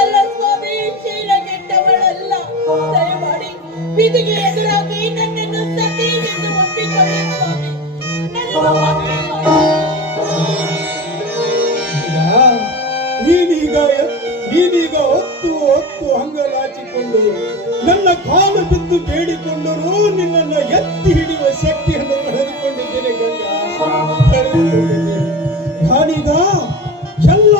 ಕೆಟ್ಟವಳಲ್ಲ ಸ್ವಾಮಿ, ಶೀಲ ಕೆಟ್ಟವಳಲ್ಲ. ದಯಮಾಡಿ ವಿಧಿಗೆ ಎದುರಾಗಿ ನನ್ನನ್ನು ಸತಿಯೆಂದು ಒಪ್ಪಿಕೊಳ್ಳಿ ಸ್ವಾಮಿ. ನನ್ನನ್ನು ಒಪ್ಪಿಕೊಳ್ಳಿ. ನೀನೀಗ ಹೊತ್ತು ಹಂಗಲಾಚಿಕೊಂಡು ನನ್ನ ಕಾಲು ಬಿದ್ದು ಬೇಡಿಕೊಂಡರೂ ನಿನ್ನನ್ನು ಎತ್ತಿ ಹಿಡಿಯುವ ಶಕ್ತಿಯನ್ನು ಕಳೆದುಕೊಂಡಿದ್ದೇನೆ ಗಂಗ. ನಾನೀಗ ಎಲ್ಲ